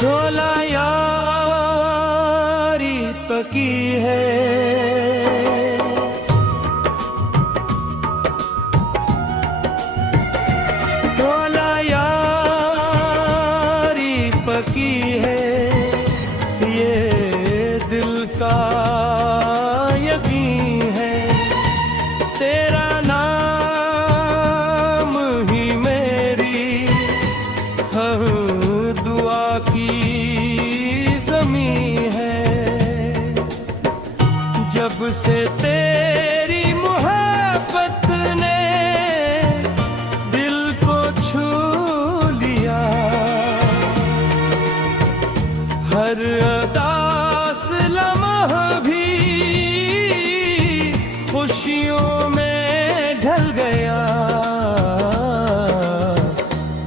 ढोला यारी पकी है, ढोला यारी पकी है, ये दिल का यकीन है। तेरा नाम ही मेरी हर दुआ की ज़मीं है। जब से तेरी मोहब्बत ने दिल को छू लिया, हर उदास लम्हा भी खुशियों में ढल गया।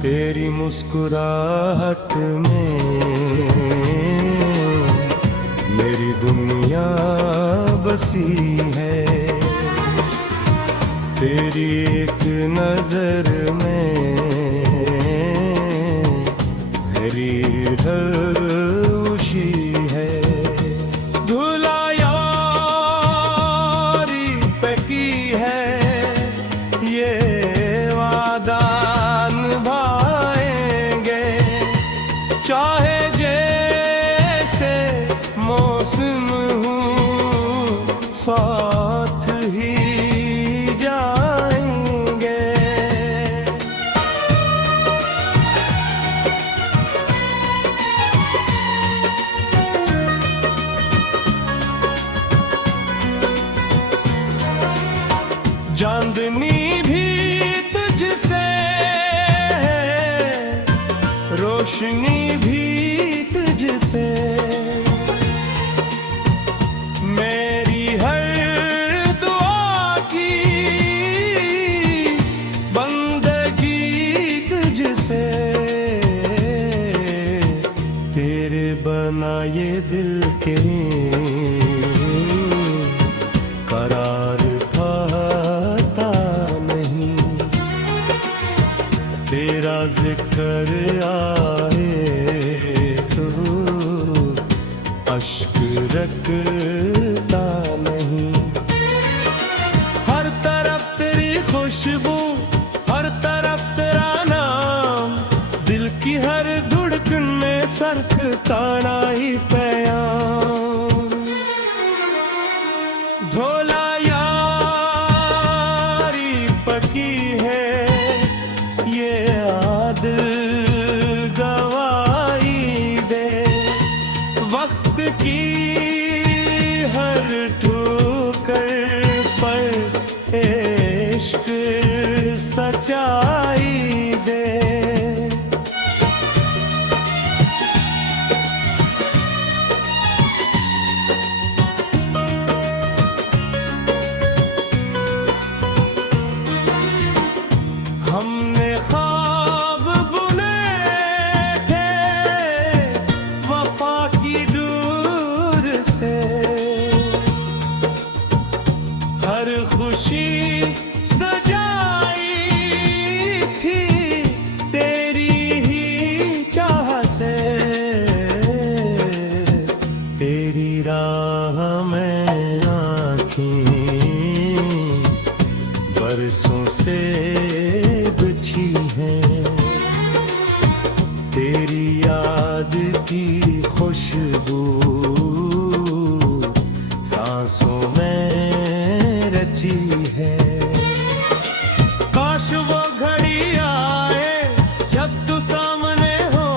तेरी मुस्कुराहट में मेरी दुनिया बसी है। तेरी एक नजर में मेरी हर खुशी है। धुला यारी पकी है, ये वादा निभाएंगे, चाहे जैसे मौसम हो साथ ही जाएंगे। चांदनी भी तुझसे है, रोशनी भी तुझसे, मेरी हर दुआ की बंदगी तुझसे। तेरे बनाए दिल के करार पाता नहीं, तेरा जिक्र आए तो अश्क रखता नहीं। हर तरफ तेरी खुशबू, हर तरफ तेरा नाम, दिल की हर धड़कन में सरकता ही पैगाम। ढोला यारी पकी है, ये आदिल गवाही दे, वक्त की हर ठोकर पर इश्क सच्चाई दे। हमने ख्वाब बुने थे वफा की दूर से, हर खुशी सजाई थी तेरी ही चाह से। तेरी राह में आँखें बरसों से बिछी हैं, तेरी याद की खुशबू सांसों में रची है। काश वो घड़ी आए जब तू सामने हो,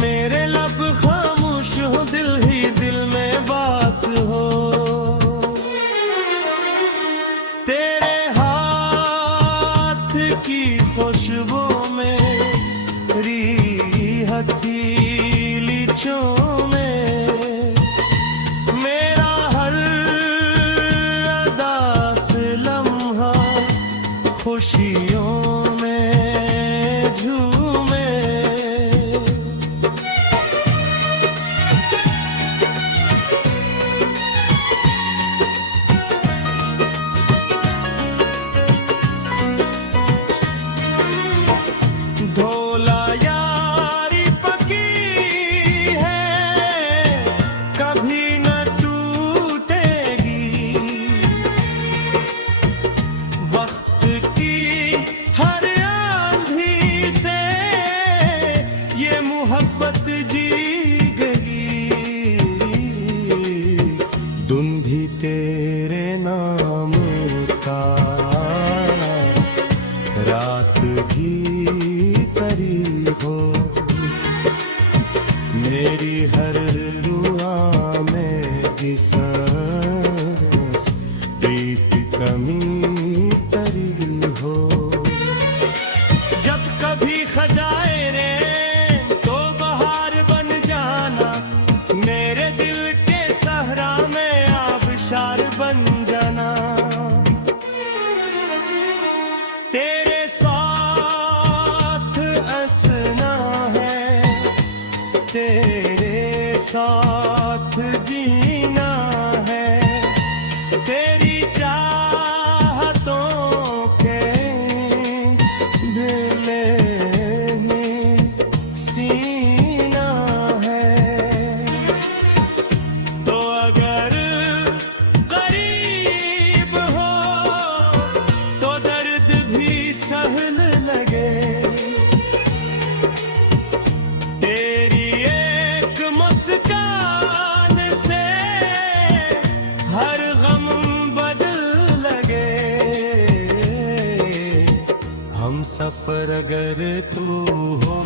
मेरे लब खामोश हो, दिल ही दिल में बात हो। तेरे हाथ साथ जीना है, तेरी चाहतों के दिल में सीना है। तो अगर गरीब हो तो दर्द भी सहल लगे, तेरी एक मुस्कान से हर गम बदल लगे। हम सफर अगर तू हो,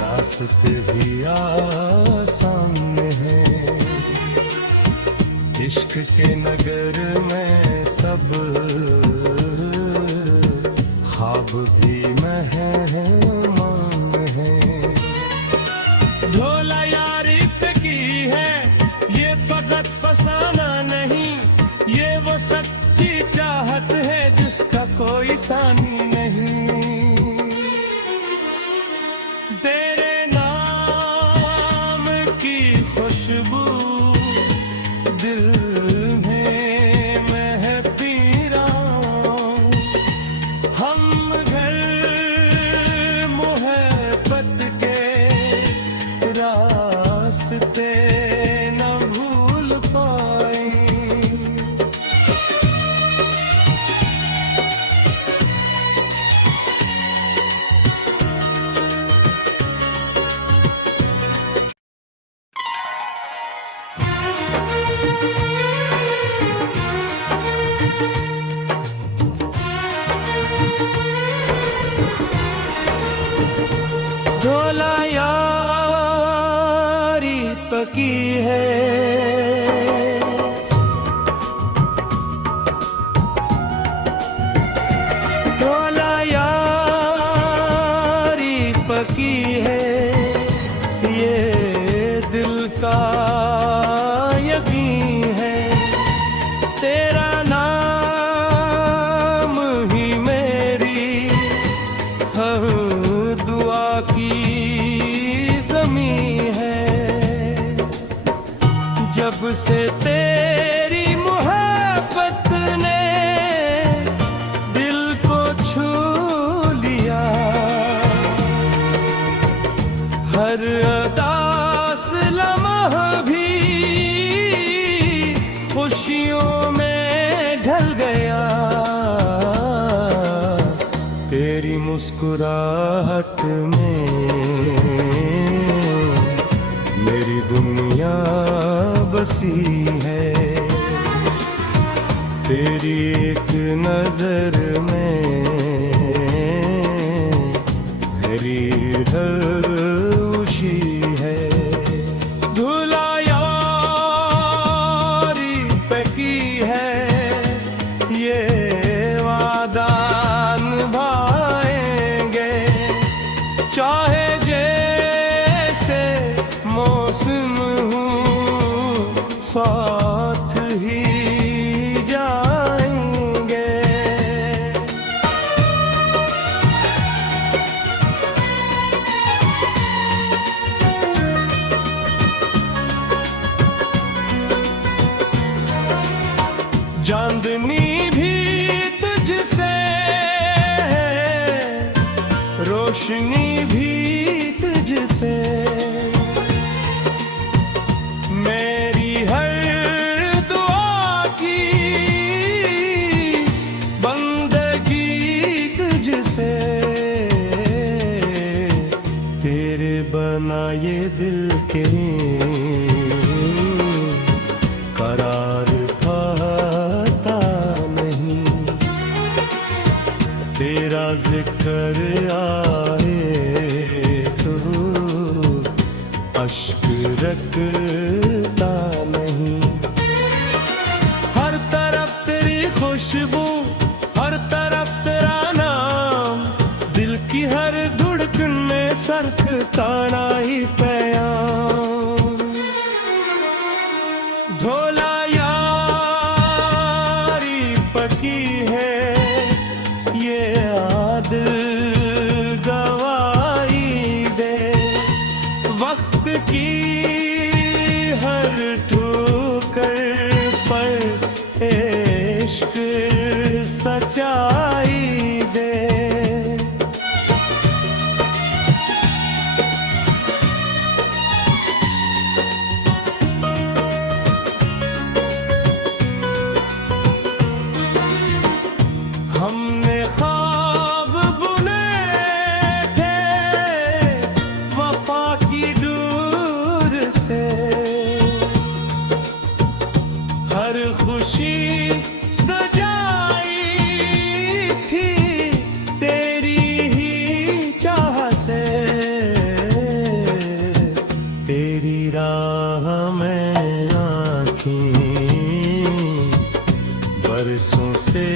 रास्ते भी आसान है। इश्क के नगर में सब ख्वाब भी मेहमान है। ढोला यारी पे की है, ये फकत फसाना नहीं, ये वो सच्ची चाहत है जिसका कोई सानी नहीं। तेरे नाम की खुशबू दिल में महकी रहा, हम घर मोहब्बत के रास्ते न भूल पाए। ढोला यारी पकी है, ढोला यारी पकी है, ये दिल का यकीन है। तेरा नाम ही मेरी हर दुआ की ज़मीं है। जब से तेरी मोहब्बत ने दिल को छू लिया, हर उदास लम्हा भी खुशियों में ढल गया। तेरी मुस्कुराहट में मेरी दुनिया बसी है, तेरी एक नजर में मेरी खुशी है। धुला यारी पे की है, ये वादा निभाएंगे, चाहे जैसे मौसम हो साथ ही जाएंगे। चांदनी भी तुझसे है, रोशनी भी तुझसे, मेरी हर दुआ की बंदगी तुझसे। तेरे बनाए दिल के करार पाता नहीं, तेरा जिक्र आए तो अश्क रखता नहीं। हर तरफ तेरी खुशबू, हर तरफ तेरा नाम, दिल की हर धड़कन में सरकता ही पैगाम। ढोला यारी पकी है, ये आदिल गवाही दे, वक्त की हर ठोकर पर इश्क सच्चाई दे। हमने ख्वाब बुने थे वफा की दूर से, हर खुशी सजाई थी तेरी ही चाह से। तेरी राह में आँखें बरसों से